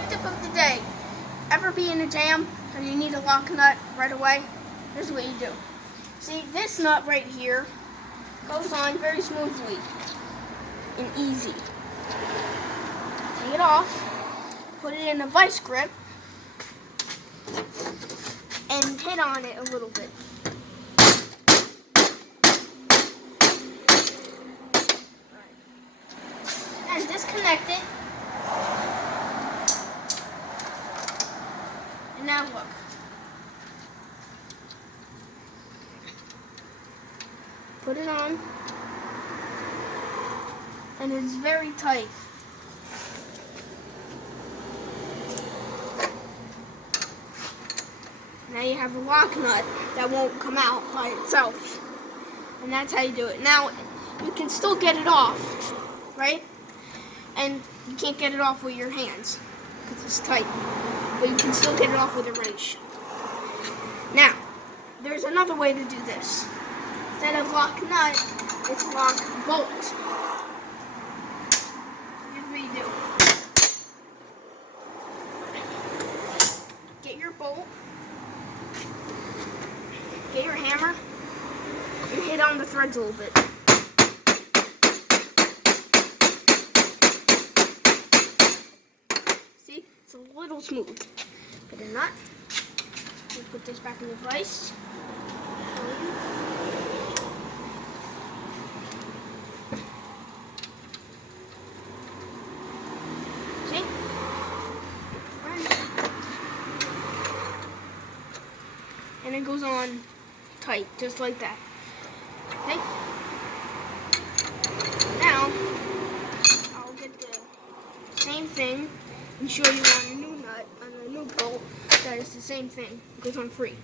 tech tip of the day. Ever be in a jam and you need a lock nut right away? Here's what you do. See, this nut right here goes on very smoothly and easy. Take it off, put it in a vice grip, and hit on it a little bit. And disconnect it. And now look. Put it on. And it's very tight. Now you have a lock nut that won't come out by itself. And that's how you do it. Now, you can still get it off, right? And you can't get it off with your hands because it's tight. But you can still get it off with a wrench. Now, there's another way to do this. Instead of lock nut, it's lock bolt. Here's what you do. Get your bolt, get your hammer, and hit on the threads a little bit. See, it's a little smooth. Put a nut. We'll put this back in the vise. See? And it goes on tight, just like that. Okay? Now, I'll get the same thing and show you on a new nut, on a new bolt, that is the same thing. It goes on free.